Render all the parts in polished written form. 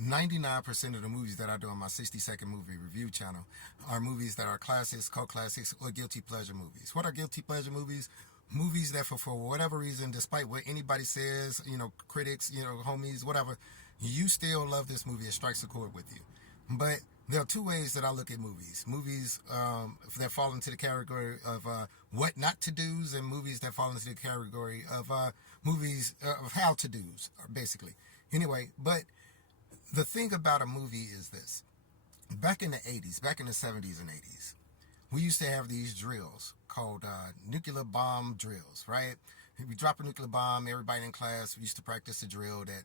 99% of the movies that I do on my 60-second movie review channel are movies that are classics, cult classics, or guilty pleasure movies. What are guilty pleasure movies? Movies that for whatever reason, despite what anybody says, critics, homies, whatever, you still love this movie. It strikes a chord with you. But there are two ways that I look at movies. Movies that fall into the category of what not to do's, and movies that fall into the category of movies of how to do's, basically. Anyway, but the thing about a movie is this. Back in the 80s, back in the 70s and 80s, we used to have these drills called nuclear bomb drills, right? We drop a nuclear bomb, everybody in class used to practice a drill that,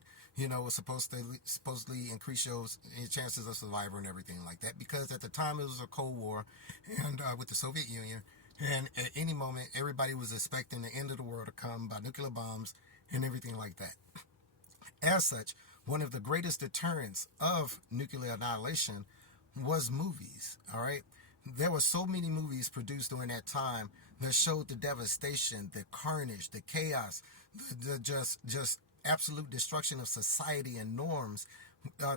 was supposed to supposedly increase your chances of survival and everything like that. Because at the time it was a Cold War, and with the Soviet Union, and at any moment everybody was expecting the end of the world to come by nuclear bombs and everything like that. As such, one of the greatest deterrents of nuclear annihilation was movies, all right? There were so many movies produced during that time that showed the devastation, the carnage, the chaos, the just absolute destruction of society and norms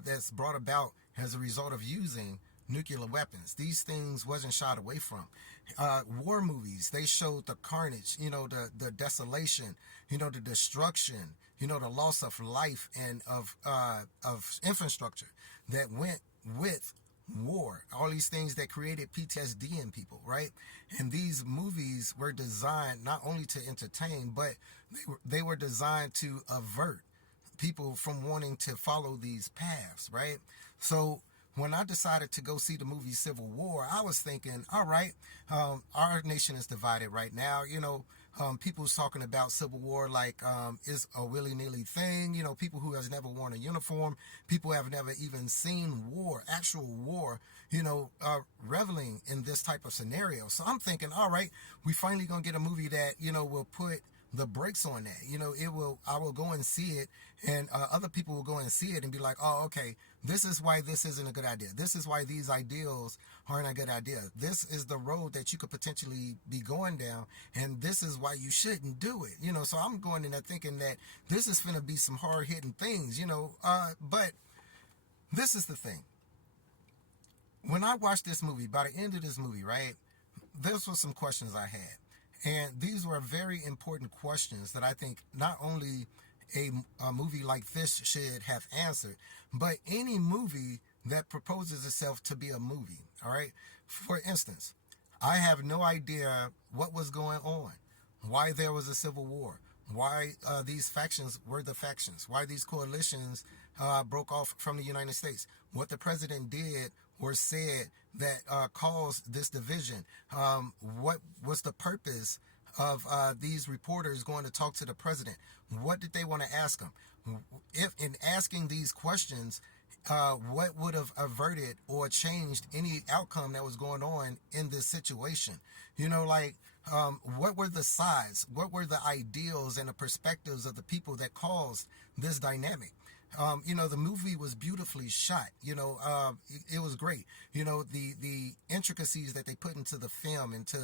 that's brought about as a result of using nuclear weapons. These things wasn't shied away from. War movies, they showed the carnage, the desolation, the destruction, the loss of life and of infrastructure that went with war. All these things that created PTSD in people, right? And these movies were designed not only to entertain, but they were designed to avert people from wanting to follow these paths, right? So when I decided to go see the movie Civil War, I was thinking, all right, our nation is divided right now. People's talking about Civil War like it's a willy-nilly thing. People who has never worn a uniform, people who have never even seen war, actual war, reveling in this type of scenario. So I'm thinking, all right, we finally gonna get a movie that, will put the brakes on that. I will go and see it, and other people will go and see it and be like, oh, okay, this is why this isn't a good idea. This is why these ideals aren't a good idea. This is the road that you could potentially be going down, and this is why you shouldn't do it. So I'm going in there thinking that this is going to be some hard-hitting things, but this is the thing. When I watched this movie, by the end of this movie, right, those were some questions I had. And these were very important questions that I think not only a movie like this should have answered, but any movie that proposes itself to be a movie, all right? For instance, I have no idea what was going on, why there was a civil war, why these factions were the factions, why these coalitions broke off from the United States, what the president did or said that caused this division, what was the purpose of these reporters going to talk to the president, what did they want to ask him, if in asking these questions, what would have averted or changed any outcome that was going on in this situation, what were the sides, what were the ideals and the perspectives of the people that caused this dynamic. The movie was beautifully shot. It was great. The intricacies that they put into the film, into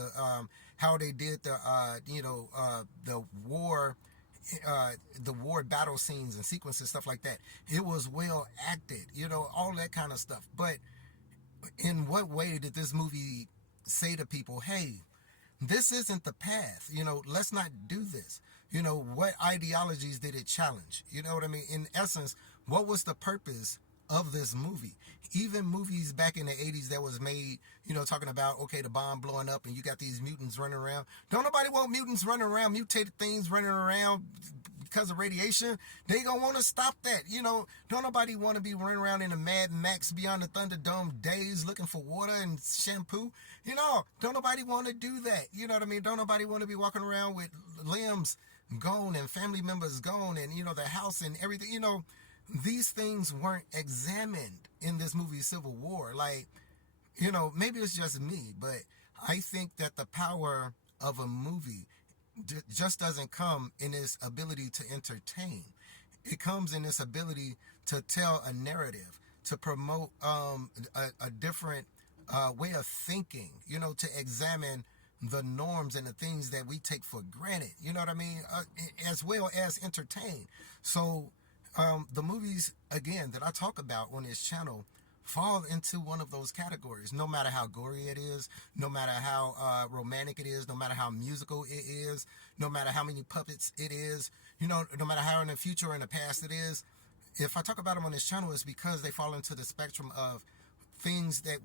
how they did the war, the war battle scenes and sequences, stuff like that. It was well acted. All that kind of stuff. But in what way did this movie say to people, hey, this isn't the path, let's not do this. What ideologies did it challenge? You know what I mean? In essence, what was the purpose of this movie? Even movies back in the 80s that was made, talking about, okay, the bomb blowing up and you got these mutants running around. Don't nobody want mutants running around, mutated things running around because of radiation. They gonna want to stop that. Don't nobody want to be running around in a Mad Max Beyond the Thunderdome days looking for water and shampoo. Don't nobody want to do that. You know what I mean? Don't nobody want to be walking around with limbs gone and family members gone and, the house and everything. These things weren't examined in this movie Civil War. Maybe it's just me, but I think that the power of a movie just doesn't come in its ability to entertain. It comes in its ability to tell a narrative, to promote a different way of thinking, to examine the norms and the things that we take for granted, as well as entertain. So The movies, again, that I talk about on this channel fall into one of those categories. No matter how gory it is, no matter how romantic it is, no matter how musical it is, no matter how many puppets it is, no matter how in the future or in the past it is, if I talk about them on this channel, it's because they fall into the spectrum of things that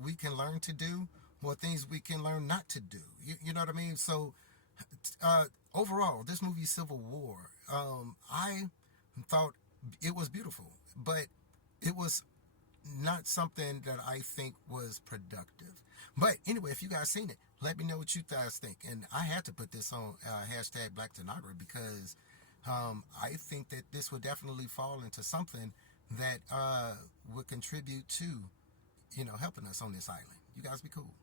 we can learn to do or things we can learn not to do. You know what I mean? So overall, this movie Civil War, I thought it was beautiful, but it was not something that I think was productive. But anyway, if you guys seen it, let me know what you guys think. And I had to put this on hashtag Black Tanagra because I think that this would definitely fall into something that would contribute to, helping us on this island. You guys be cool.